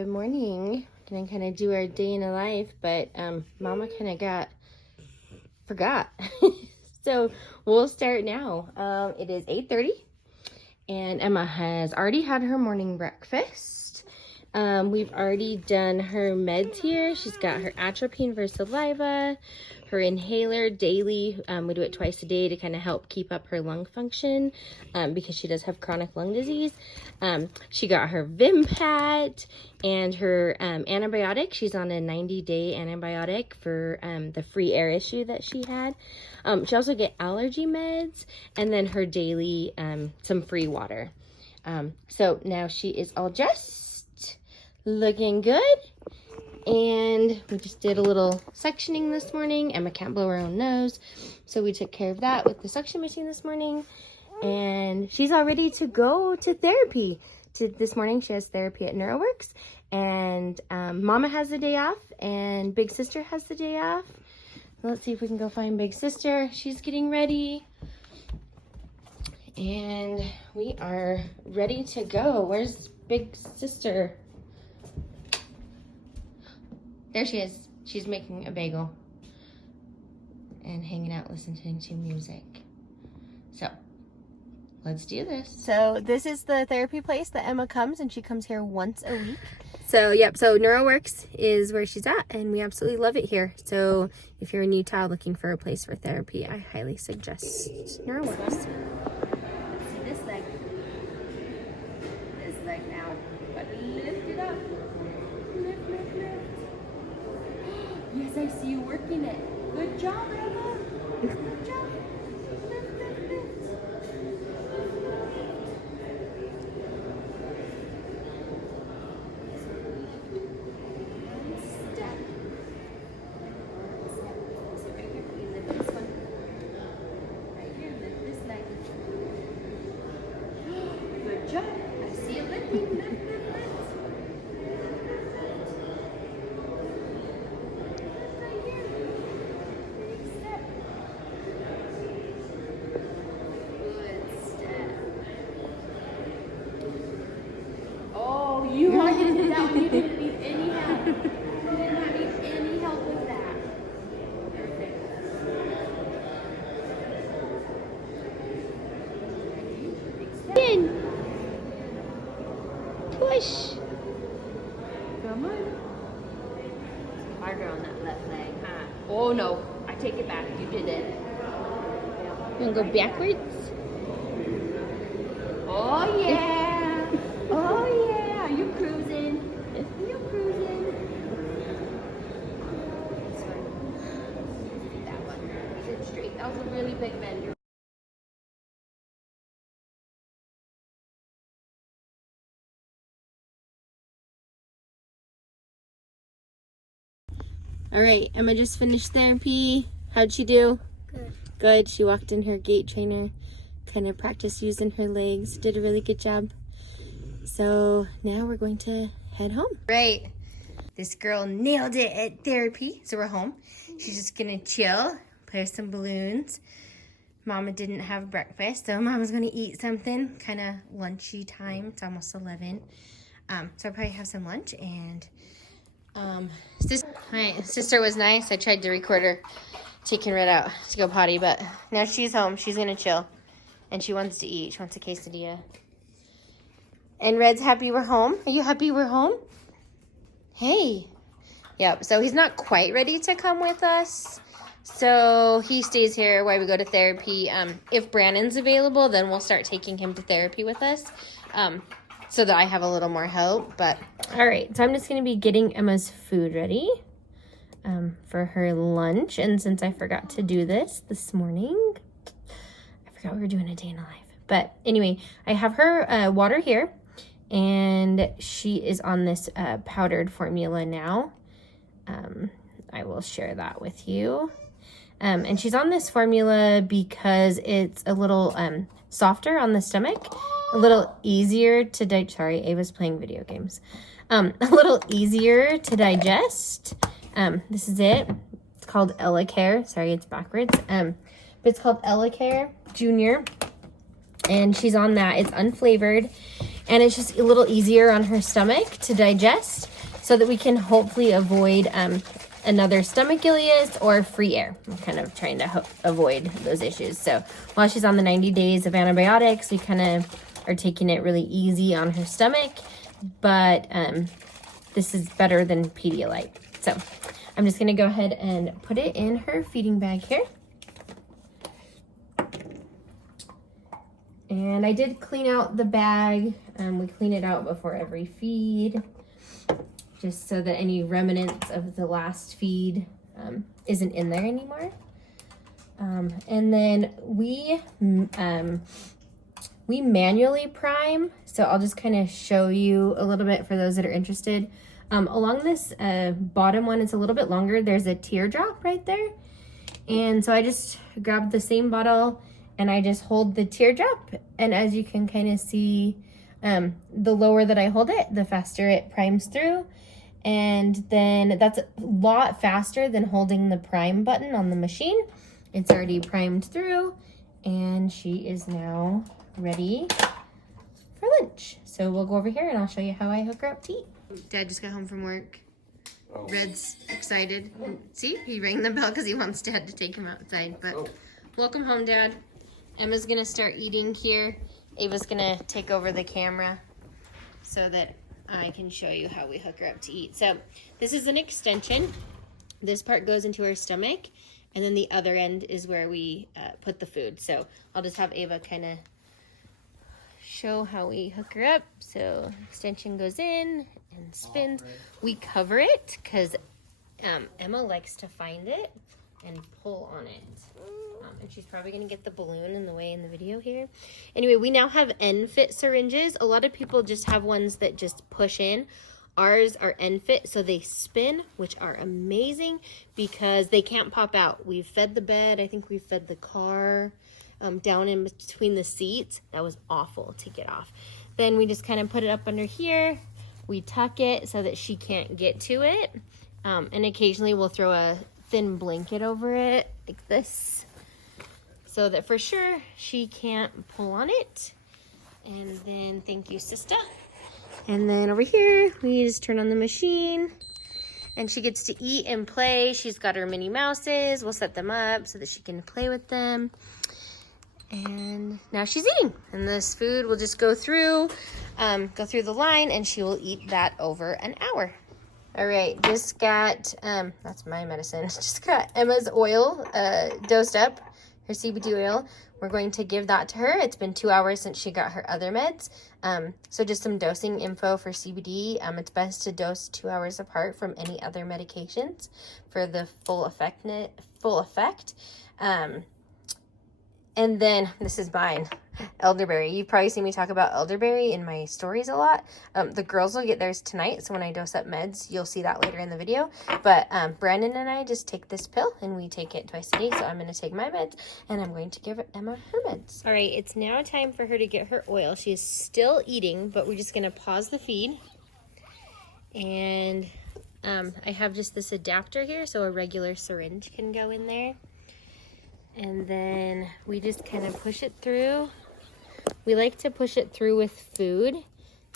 Good morning. Gonna kind of do our day in a life, but Mama kind of forgot. So we'll start now. It is 8:30 and Emma has already had her morning breakfast. We've already done her meds here. She's got her atropine for saliva, her inhaler daily. We do it twice a day to kind of help keep up her lung function because she does have chronic lung disease. She got her Vimpat and her antibiotic. She's on a 90-day antibiotic for the free air issue that she had. She also get allergy meds and then her daily some free water. So now she is all dressed, looking good. And we just did a little suctioning this morning. Emma can't blow her own nose, so we took care of that with the suction machine this morning. And she's all ready to go to therapy. This morning she has therapy at NeuroWorks, and Mama has the day off and Big Sister has the day off. Let's see if we can go find Big Sister. She's getting ready. And we are ready to go. Where's Big Sister? There she is. She's making a bagel and hanging out listening to music. So let's do this. So this is the therapy place that Emma comes, and she comes here once a week. So yep, so NeuroWorks is where she's at, and we absolutely love it here. So if you're in Utah looking for a place for therapy, I highly suggest NeuroWorks. See this leg. This leg now. But lift it up. Lift, lift, lift. Yes, I see you working it. Good job, Emma. Good job. Lift, lift, lift. Step. Step. So right here, you lift this one. Right here, lift this leg. Good job. I see you lifting. Lift, lift, lift. You did that one. You didn't need any help. You did not need any help with that. Perfect. In. Push. Come on. Harder on that left leg, huh? Oh no, I take it back. You did it. You want to go backwards? Oh yeah. Oh yeah. Are you cruising? Are you cruising? This one. That one. Keep it straight. That was a really big bend. All right, Emma just finished therapy. How'd she do? Good. Good. She walked in her gait trainer, kind of practiced using her legs, did a really good job. So now we're going to head home. Right. This girl nailed it at therapy. So we're home. She's just gonna chill, play with some balloons. Mama didn't have breakfast, so Mama's gonna eat something, kind of lunchy time. It's almost 11. So I'll probably have some lunch. And my sister was nice. I tried to record her taking Red out to go potty, but now she's home. She's gonna chill, and she wants to eat. She wants a quesadilla. And Red's happy we're home. Are you happy we're home? Hey. Yep, so he's not quite ready to come with us. So he stays here while we go to therapy. If Brandon's available, then we'll start taking him to therapy with us so that I have a little more help. But all right, so I'm just going to be getting Emma's food ready for her lunch. And since I forgot to do this morning, I forgot we were doing a day in the life. But anyway, I have her water here. And she is on this powdered formula now. I will share that with you. And she's on this formula because it's a little softer on the stomach, a little easier to digest. Sorry, Ava's playing video games. A little easier to digest. This is it. It's called EllaCare. Sorry, it's backwards. But it's called EllaCare Junior. And she's on that. It's unflavored. and it's just a little easier on her stomach to digest, so that we can hopefully avoid another stomach ileus or free air. I'm kind of trying to avoid those issues. So while she's on the 90 days of antibiotics, we kind of are taking it really easy on her stomach, but this is better than Pedialyte. So I'm just gonna go ahead and put it in her feeding bag here. And I did clean out the bag. We clean it out before every feed, just so that any remnants of the last feed isn't in there anymore. And then we manually prime, so I'll just kind of show you a little bit for those that are interested. Along this bottom one, it's a little bit longer. There's a teardrop right there. And so I just grabbed the same bottle and I just hold the teardrop. And as you can kind of see, the lower that I hold it, the faster it primes through. And then that's a lot faster than holding the prime button on the machine. It's already primed through, and she is now ready for lunch. So we'll go over here and I'll show you how I hook her up to eat. Dad just got home from work. Oh. Red's excited. See, he rang the bell because he wants Dad to take him outside. But welcome home, Dad. Emma's gonna start eating here. Ava's gonna take over the camera so that I can show you how we hook her up to eat. So this is an extension. This part goes into her stomach, and then the other end is where we put the food. So I'll just have Ava kind of show how we hook her up. So extension goes in and spins. We cover it because Emma likes to find it and pull on it. And she's probably going to get the balloon in the way in the video here. Anyway, we now have end-fit syringes. A lot of people just have ones that just push in. Ours are end-fit, so they spin, which are amazing because they can't pop out. We've fed the bed. I think we've fed the car down in between the seats. That was awful to get off. Then we just kind of put it up under here. We tuck it so that she can't get to it. And occasionally we'll throw a thin blanket over it like this, so that for sure she can't pull on it. And then, thank you, sister. And then over here, we just turn on the machine and she gets to eat and play. She's got her Minnie Mouses. We'll set them up so that she can play with them. And now she's eating. And this food will just go through the line, and she will eat that over an hour. All right, just got, that's my medicine. Just got Emma's oil dosed up. Her CBD oil. We're going to give that to her. It's been 2 hours since she got her other meds. So just some dosing info for CBD. It's best to dose 2 hours apart from any other medications for the full effect. And then this is mine, elderberry. You've probably seen me talk about elderberry in my stories a lot. The girls will get theirs tonight, so when I dose up meds, you'll see that later in the video. But Brandon and I just take this pill, and we take it twice a day. So I'm going to take my meds, and I'm going to give Emma her meds. All right, it's now time for her to get her oil. She is still eating, but we're just going to pause the feed. And I have just this adapter here, so a regular syringe can go in there. And then we just kind of push it through. We like to push it through with food.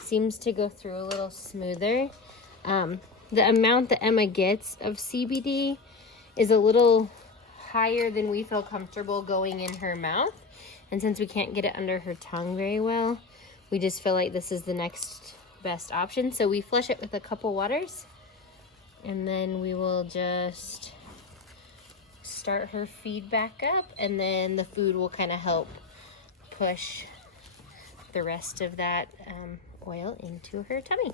Seems to go through a little smoother. The amount that Emma gets of CBD is a little higher than we feel comfortable going in her mouth. And since we can't get it under her tongue very well, we just feel like this is the next best option. So we flush it with a couple waters. And then we will just start her feed back up, and then the food will kind of help push the rest of that oil into her tummy.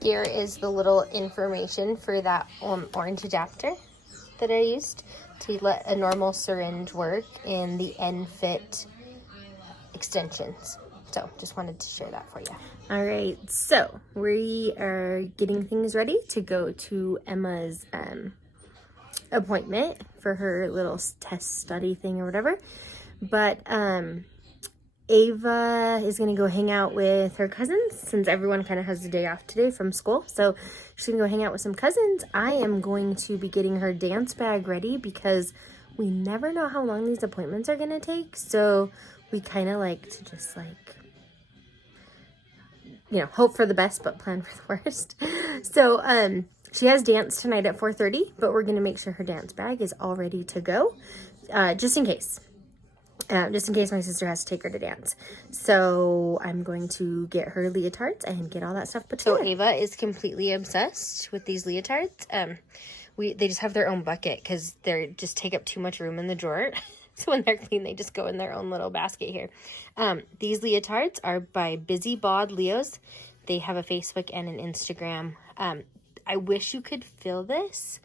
Here is the little information for that orange adapter that I used to let a normal syringe work in the end-fit extensions. So just wanted to share that for you. All right, so we are getting things ready to go to Emma's appointment for her little test study thing or whatever. But Ava is gonna go hang out with her cousins since everyone kind of has the day off today from school. So she's gonna go hang out with some cousins. I am going to be getting her dance bag ready because we never know how long these appointments are gonna take. So we kind of like to just like you know, hope for the best, but plan for the worst. So, she has dance tonight at 4:30, but we're going to make sure her dance bag is all ready to go, just in case. Just in case my sister has to take her to dance. So I'm going to get her leotards and get all that stuff put together. So Ava is completely obsessed with these leotards. They just have their own bucket because they just take up too much room in the drawer. So when they're clean, they just go in their own little basket here. These leotards are by Busy Bod Leos. They have a Facebook and an Instagram. I wish you could feel this.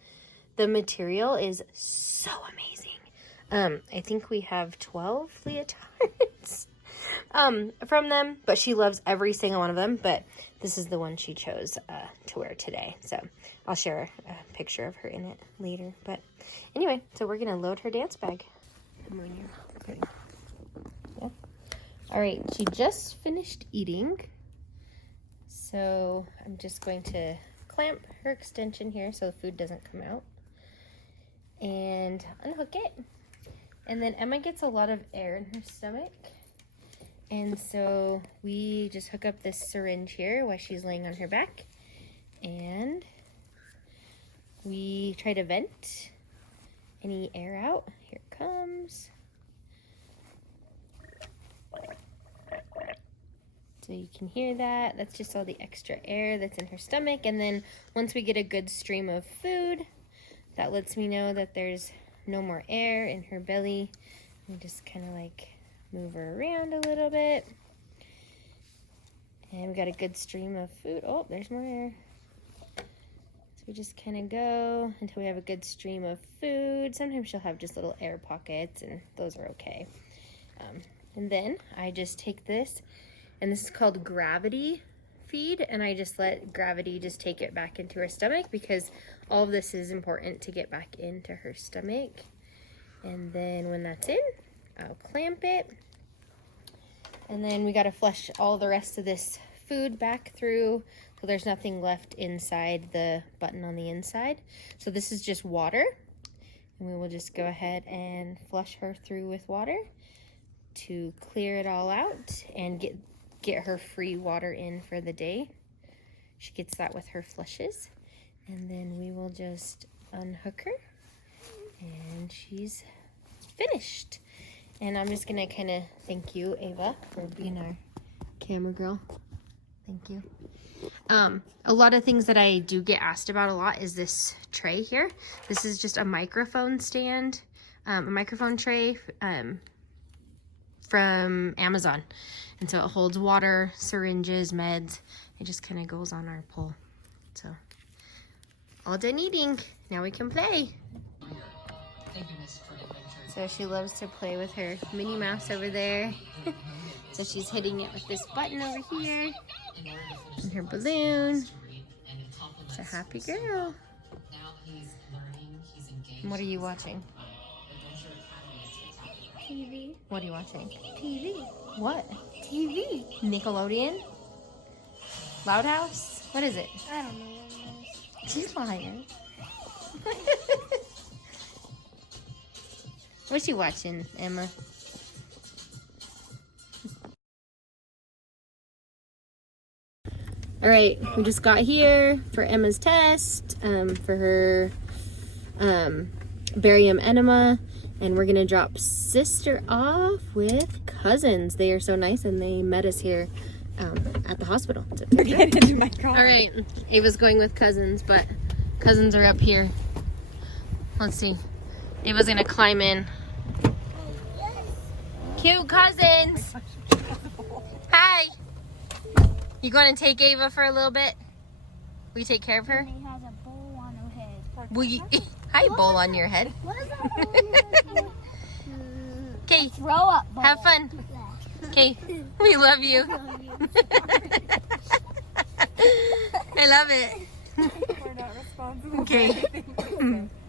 The material is so amazing. I think we have 12 leotards from them, but she loves every single one of them. But this is the one she chose to wear today. So I'll share a picture of her in it later. But anyway, so we're going to load her dance bag. Yeah. All right, she just finished eating. So I'm just going to clamp her extension here so the food doesn't come out. And unhook it. And then Emma gets a lot of air in her stomach. And so we just hook up this syringe here while she's laying on her back. And we try to vent any air out. Here it comes. So you can hear that. That's just all the extra air that's in her stomach. And then once we get a good stream of food, that lets me know that there's no more air in her belly. We just kind of like move her around a little bit. And we got a good stream of food. Oh, there's more air. So we just kind of go until we have a good stream of food. Sometimes she'll have just little air pockets, and those are okay. And then I just take this, and this is called gravity feed, and I just let gravity just take it back into her stomach because all of this is important to get back into her stomach. And then when that's in, I'll clamp it. And then we got to flush all the rest of this food back through so there's nothing left inside the button on the inside. So this is just water, and we will just go ahead and flush her through with water to clear it all out and get her free water in for the day. She gets that with her flushes. And then we will just unhook her, and she's finished. And I'm just gonna kind of thank you, Ava, for being our camera girl. Thank you. A lot of things that I do get asked about a lot is this tray here. This is just a microphone stand, a microphone tray from Amazon. And so it holds water, syringes, meds. It just kind of goes on our pole. So all done eating. Now we can play. So she loves to play with her Minnie Mouse over there. So she's hitting it with this button over here. And her balloon. It's a happy girl. And what are you watching? TV. What are you watching? TV. What? TV. Nickelodeon? Loud House? What is it? I don't know what it is. She's lying. What's she watching, Emma? All right, we just got here for Emma's test, for her Barium Enema, and we're gonna drop sister off with cousins. They are so nice, and they met us here at the hospital. Get into my car. All right, Ava's going with cousins, but cousins are up here. Let's see. Ava's gonna climb in. Cute cousins. Hi. You going to take Ava for a little bit? Will you take care of her? She has a bowl on her head. Will you? Hi, bowl on your head. What is that bowl on your head? Okay. Throw up bowl. Have fun. Okay. We love you. I love it. We're not responsible. Okay.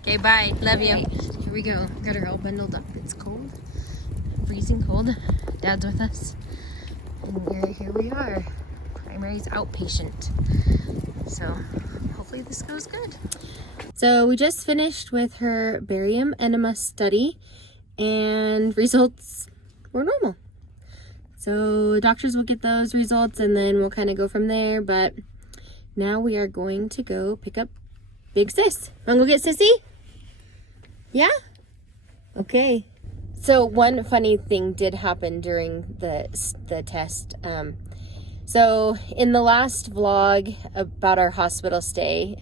Okay, bye. Love you. Here we go. Got her all bundled up. It's cold. Freezing cold. Dad's with us. And here we are. Primary's outpatient. So hopefully this goes good. So we just finished with her Barium Enema study, and results were normal. So doctors will get those results and then we'll kind of go from there. But now we are going to go pick up Big Sis. Wanna go get Sissy? Yeah? Okay. So one funny thing did happen during the test. So in the last vlog about our hospital stay,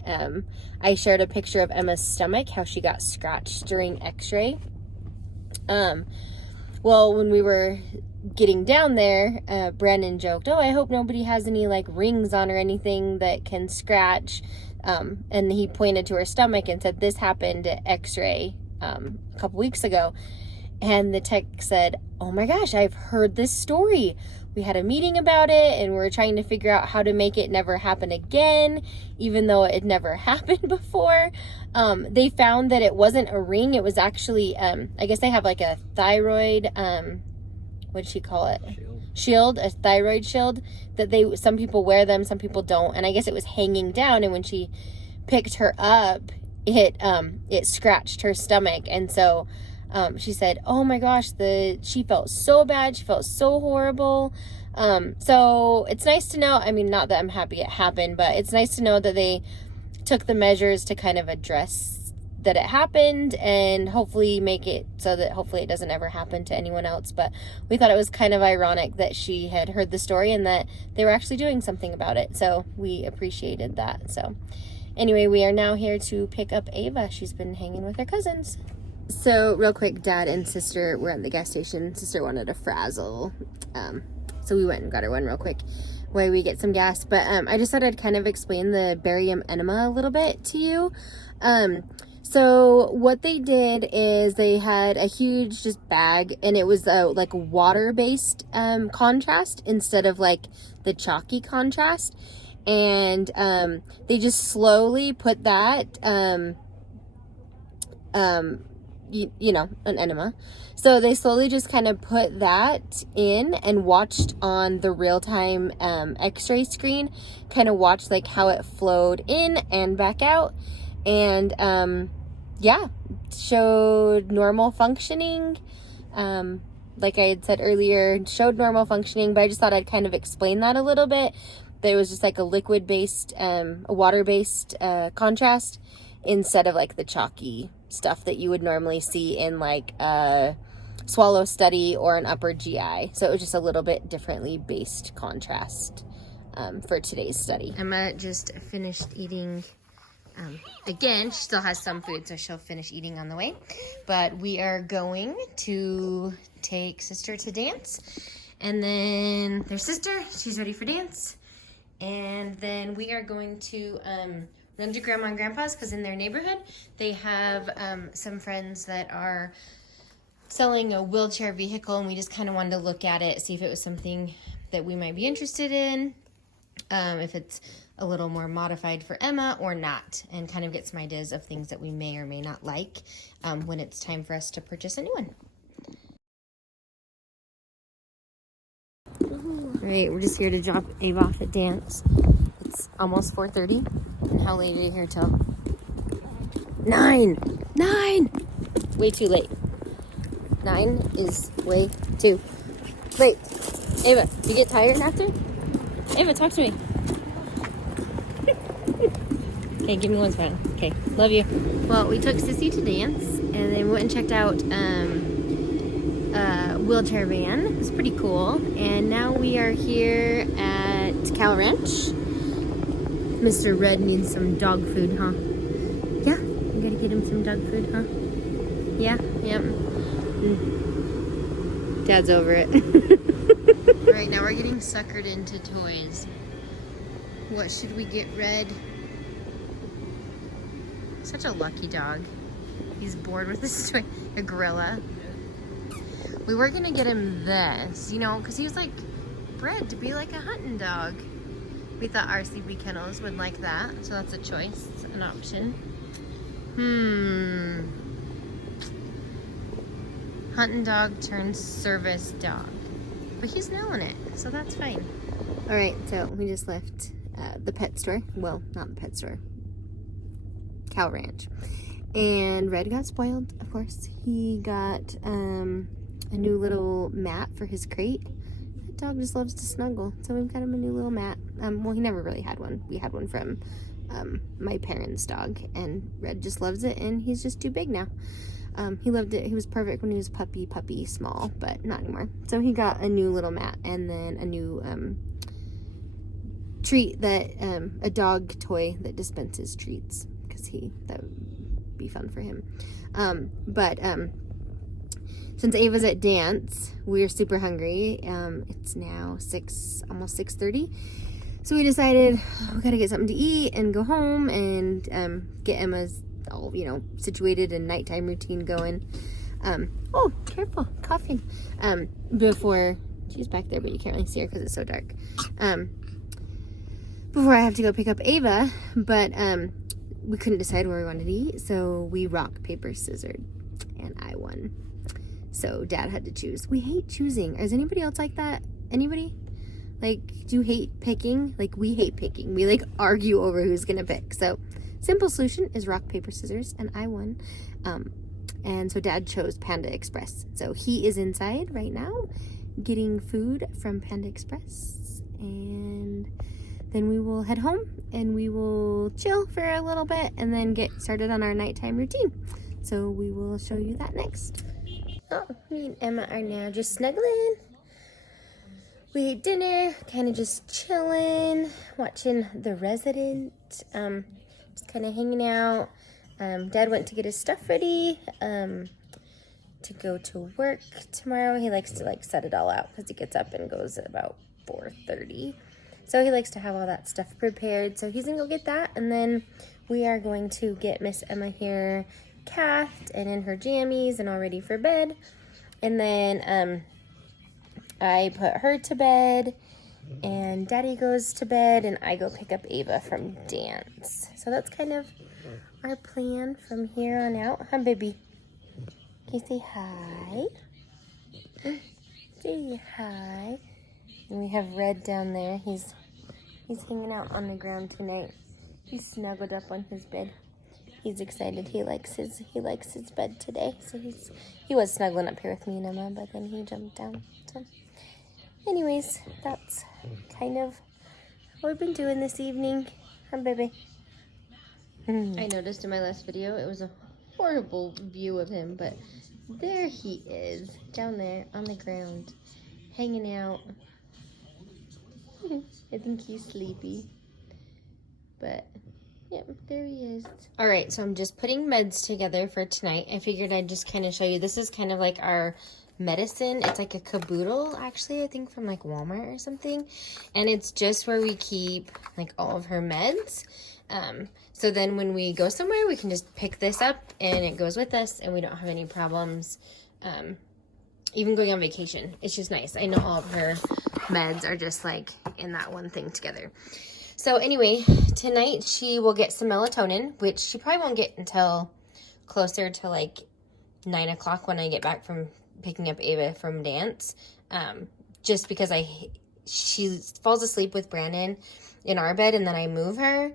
I shared a picture of Emma's stomach, how she got scratched during x-ray. Well, when we were getting down there, Brandon joked, oh, I hope nobody has any like rings on or anything that can scratch. And he pointed to her stomach and said, this happened at x-ray a couple weeks ago. And the tech said, oh my gosh, I've heard this story. We had a meeting about it and we're trying to figure out how to make it never happen again, even though it never happened before. They found that it wasn't a ring. It was actually, I guess they have like a thyroid, what'd she call it? Shield, a thyroid shield that some people wear them, some people don't. And I guess it was hanging down. And when she picked her up, it scratched her stomach. And so, she said, oh my gosh, she felt so bad. She felt so horrible. So it's nice to know, I mean, not that I'm happy it happened, but it's nice to know that they took the measures to kind of address that it happened and hopefully make it so that hopefully it doesn't ever happen to anyone else. But we thought it was kind of ironic that she had heard the story and that they were actually doing something about it. So we appreciated that. So anyway, we are now here to pick up Ava. She's been hanging with her cousins. So real quick, Dad and Sister were at the gas station. Sister wanted a Frazzle. So we went and got her one real quick while we get some gas. But I just thought I'd kind of explain the Barium Enema a little bit to you. So what they did is they had a huge just bag and it was like water-based contrast instead of like the chalky contrast. And they just slowly put that you know, an enema. So they slowly just kind of put that in and watched on the real-time x-ray screen, kind of watched like how it flowed in and back out. And yeah, showed normal functioning. Like I had said earlier, showed normal functioning, but I just thought I'd kind of explain that a little bit. That it was just like a liquid-based, a water-based contrast instead of like the chalky stuff that you would normally see in like a swallow study or an upper GI. So it was just a little bit differently based contrast for today's study. Emma just finished eating. Again, she still has some food, so she'll finish eating on the way. But we are going to take Sister to dance. And then their sister, she's ready for dance. And then we are going to run to Grandma and Grandpa's because in their neighborhood, they have some friends that are selling a wheelchair vehicle. And we just kind of wanted to look at it, see if it was something that we might be interested in. If it's a little more modified for Emma or not, and kind of get some ideas of things that we may or may not like when it's time for us to purchase a new one. All right, we're just here to drop Ava off at dance. It's almost 4:30. And how late are you here till? 9! Way too late. 9 is way too late. Ava, you get tired after? Ava, talk to me. Okay, give me one second. Okay, love you. Well, we took Sissy to dance, and then we went and checked out wheelchair van. It was pretty cool. And now we are here at Cow Ranch. Mr. Red needs some dog food, huh? Yeah, you gotta get him some dog food, huh? Yeah, yep. Dad's over it. Right, now we're getting suckered into toys. What should we get Red? Such a lucky dog. He's bored with this toy. A gorilla. We were gonna get him this, you know, because he was like bred to be like a hunting dog. We thought RCB Kennels would like that, so that's a choice, an option. Hunting dog turns service dog. But he's nailing it, so that's fine. All right, so we just left the pet store. Well, not the pet store. Cow Ranch. And Red got spoiled, of course. He got a new little mat for his crate. dog just loves to snuggle. So we've got him a new little mat. Well, he never really had one. We had one from my parents' dog, and Red just loves it, and he's just too big now. He loved it. He was perfect when he was puppy small, but not anymore. So he got a new little mat, and then a new treat that a dog toy that dispenses treats, because that would be fun for him. But since Ava's at dance, we're super hungry. It's now almost 6:30. So we decided we gotta get something to eat and go home and get Emma's all, situated and nighttime routine going. Oh, careful, coughing. Before, she's back there, but you can't really see her because it's so dark. Before I have to go pick up Ava, but we couldn't decide where we wanted to eat, so we rock, paper, scissors, and I won. So Dad had to choose. We hate choosing. Is anybody else like that? Anybody? Like, do you hate picking? Like, we hate picking. We, like, argue over who's gonna pick. So, simple solution is rock, paper, scissors, and I won. And so Dad chose Panda Express. So he is inside right now getting food from Panda Express. And then we will head home and we will chill for a little bit and then get started on our nighttime routine. So we will show you that next. Oh, me and Emma are now just snuggling. We ate dinner, kind of just chilling, watching The Resident, just kind of hanging out. Dad went to get his stuff ready to go to work tomorrow. He likes to like set it all out because he gets up and goes at about 4:30. So he likes to have all that stuff prepared. So he's gonna go get that, and then we are going to get Miss Emma here cathed and in her jammies and all ready for bed. And then I put her to bed, and Daddy goes to bed, and I go pick up Ava from dance. So that's kind of our plan from here on out. Huh, baby? Can you say hi? Say hi. And we have Red down there. He's hanging out on the ground tonight. He's snuggled up on his bed. He's excited. He likes his bed today. So he was snuggling up here with me and Emma, but then he jumped down. So anyways, that's kind of what we've been doing this evening. Huh, baby? I noticed in my last video it was a horrible view of him, but there he is, down there on the ground, hanging out. I think he's sleepy, but yep, there he is. All right, so I'm just putting meds together for tonight. I figured I'd just kind of show you. This is kind of like our medicine. It's like a caboodle, actually, I think from like Walmart or something, and it's just where we keep like all of her meds. So then when we go somewhere, we can just pick this up and it goes with us, and we don't have any problems even going on vacation. It's just nice. I know all of her meds are just like in that one thing together. So anyway, tonight she will get some melatonin, which she probably won't get until closer to like 9 o'clock when I get back from picking up Ava from dance. Just because she falls asleep with Brandon in our bed, and then I move her.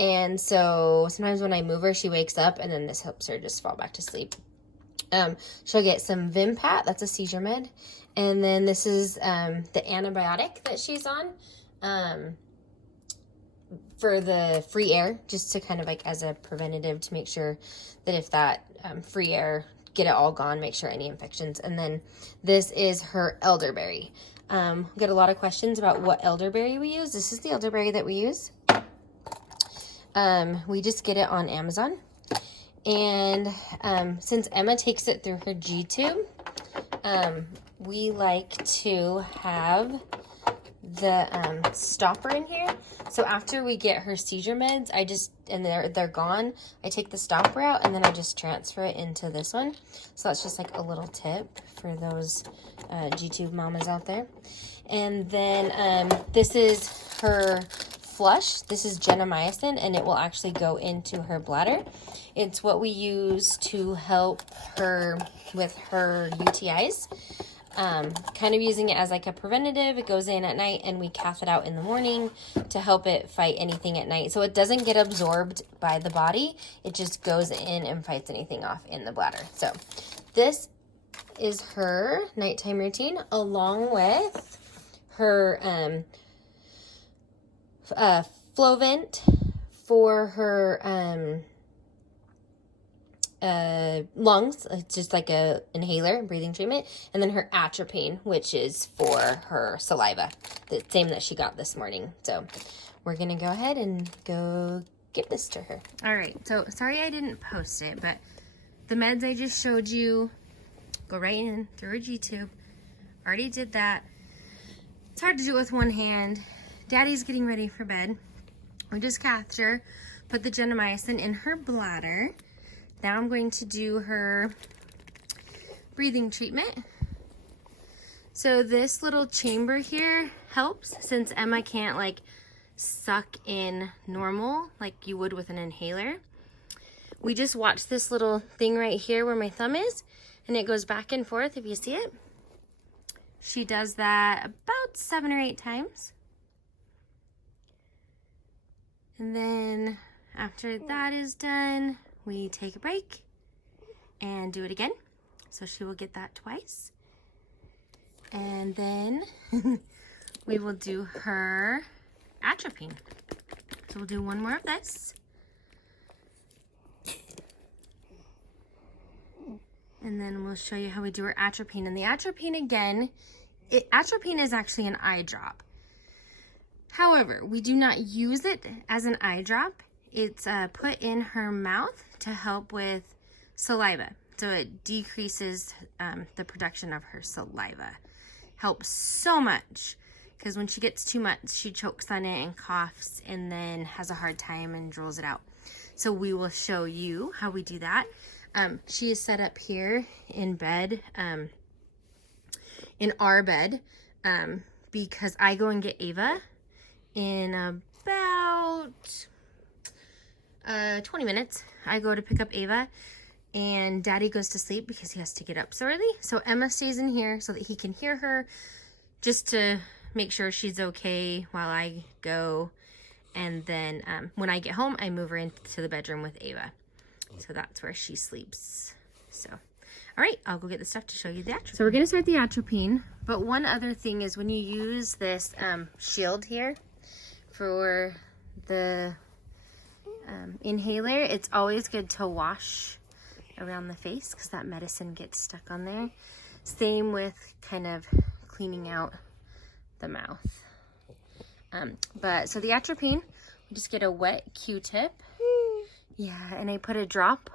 And so sometimes when I move her, she wakes up, and then this helps her just fall back to sleep. She'll get some Vimpat, that's a seizure med. And then this is the antibiotic that she's on for the free air, just to kind of like as a preventative to make sure that if that free air, get it all gone, make sure any infections. And then this is her elderberry. We get a lot of questions about what elderberry we use. This is the elderberry that we use. We just get it on Amazon. And since Emma takes it through her G-tube, we like to have the stopper in here. So after we get her seizure meds, and they're gone, I take the stopper out, and then I just transfer it into this one. So that's just like a little tip for those G-tube mamas out there. And then this is her flush. This is gentamicin, and it will actually go into her bladder. It's what we use to help her with her UTIs. Kind of using it as like a preventative. It goes in at night, and we cath it out in the morning to help it fight anything at night. So it doesn't get absorbed by the body. It just goes in and fights anything off in the bladder. So this is her nighttime routine, along with her Flovent for her lungs. It's just like a inhaler, breathing treatment, and then her atropine, which is for her saliva, the same that she got this morning. So we're gonna go ahead and go give this to her. All right, so sorry I didn't post it, but the meds I just showed you go right in through a G-tube. Already did that. It's hard to do it with one hand. Daddy's getting ready for bed. We just cathed her, put the gentamicin in her bladder. Now I'm going to do her breathing treatment. So this little chamber here helps, since Emma can't like suck in normal like you would with an inhaler. We just watch this little thing right here where my thumb is, and it goes back and forth, if you see it. She does that about 7 or 8 times. And then after that is done, we take a break and do it again. So she will get that twice. And then we will do her atropine. So we'll do one more of this. And then we'll show you how we do our atropine. And the atropine again, atropine is actually an eye drop. However, we do not use it as an eye drop. It's put in her mouth to help with saliva. So it decreases the production of her saliva. Helps so much, because when she gets too much, she chokes on it and coughs and then has a hard time and drools it out. So we will show you how we do that. She is set up here in bed, in our bed, because I go and get Ava in about 20 minutes. I go to pick up Ava, and Daddy goes to sleep because he has to get up so early. So Emma stays in here so that he can hear her, just to make sure she's okay while I go. And then when I get home, I move her into the bedroom with Ava. So that's where she sleeps. So, all right, I'll go get the stuff to show you the atropine. So we're gonna start the atropine, but one other thing is when you use this shield here for the inhaler, it's always good to wash around the face because that medicine gets stuck on there. Same with kind of cleaning out the mouth. So the atropine, we just get a wet Q-tip. Yeah, and I put a drop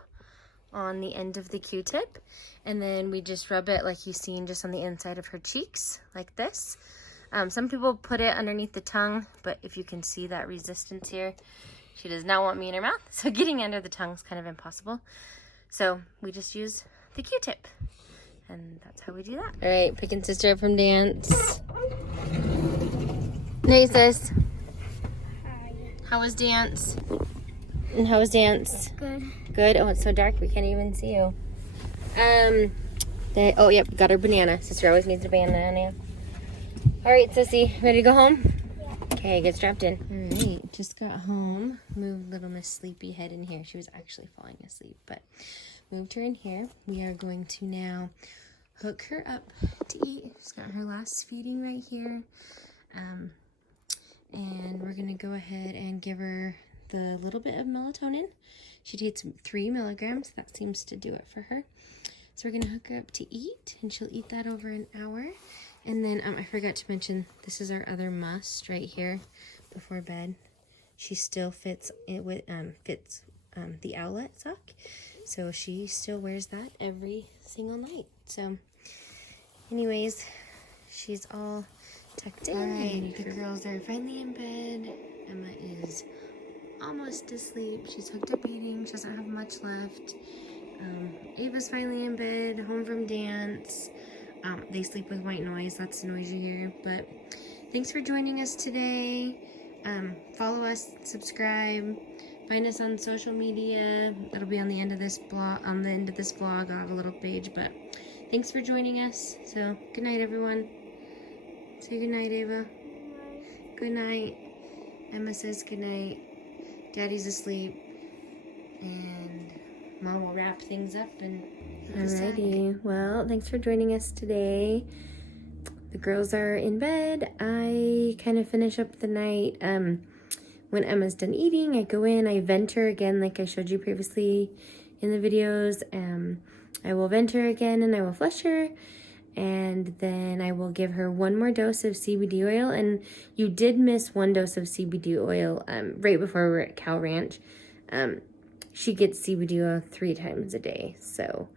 on the end of the Q-tip, and then we just rub it like you've seen just on the inside of her cheeks, like this. Some people put it underneath the tongue, but if you can see that resistance here, she does not want me in her mouth, so getting under the tongue is kind of impossible. So we just use the Q-tip, and that's how we do that. All right, picking sister up from dance. Hey, sis. Hi. How was dance? And how was dance? Good. Good. Oh, it's so dark we can't even see you. Oh, yep, got her banana. Sister always needs a banana. All right, sissy, ready to go home? Yeah. Okay, get strapped in. All right, just got home. Moved little Miss Sleepyhead in here. She was actually falling asleep, but moved her in here. We are going to now hook her up to eat. She's got her last feeding right here. And we're gonna go ahead and give her the little bit of melatonin. She takes 3 milligrams. That seems to do it for her. So we're gonna hook her up to eat, and she'll eat that over an hour. And then I forgot to mention, this is our other must right here before bed. She still fits it with the Owlet sock, so she still wears that every single night. So, anyways, she's all tucked in. All right, the girls are finally in bed. Emma is almost asleep. She's hooked up eating. She doesn't have much left. Ava's finally in bed, home from dance. They sleep with white noise. That's the noise you hear. But thanks for joining us today. Follow us, subscribe, find us on social media. It'll be on the end of this blog. On the end of this vlog, I'll have a little page. But thanks for joining us. So good night, everyone. Say good night, Ava. Good night. Emma says good night. Daddy's asleep, and Mom will wrap things up and Alrighty, well, thanks for joining us today. The girls are in bed. I kind of finish up the night. When Emma's done eating, I go in, I vent her again like I showed you previously in the videos. I will vent her again and I will flush her. And then I will give her one more dose of CBD oil. And you did miss one dose of CBD oil right before we were at Cow Ranch. She gets CBD oil 3 times a day. So,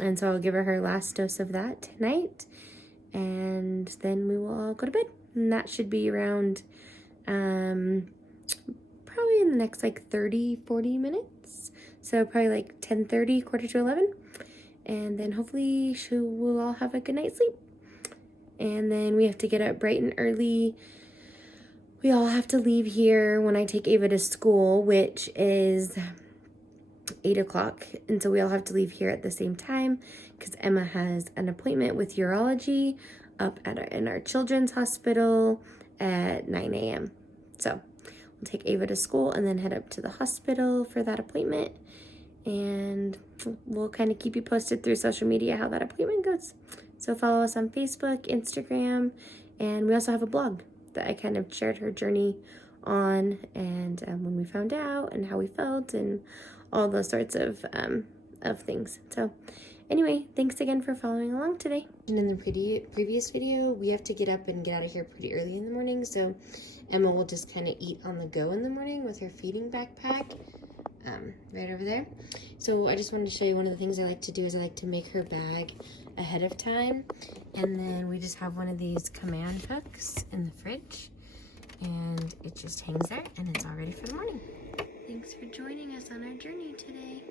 and so I'll give her last dose of that tonight. And then we will all go to bed. And that should be around, probably in the next like 30-40 minutes. So probably like 10:30, quarter to 11. And then hopefully we'll all have a good night's sleep. And then we have to get up bright and early. We all have to leave here when I take Ava to school, which is 8 o'clock. And so we all have to leave here at the same time because Emma has an appointment with urology up in our children's hospital at 9 a.m. So we'll take Ava to school and then head up to the hospital for that appointment. And we'll kind of keep you posted through social media how that appointment goes. So follow us on Facebook, Instagram, and we also have a blog that I kind of shared her journey on, and when we found out and how we felt and all those sorts of things. So anyway, thanks again for following along today. And in the previous video, we have to get up and get out of here pretty early in the morning. So Emma will just kind of eat on the go in the morning with her feeding backpack. Right over there. So I just wanted to show you one of the things I like to do is I like to make her bag ahead of time, and then we just have one of these command hooks in the fridge, and it just hangs there and it's all ready for the morning. Thanks for joining us on our journey today.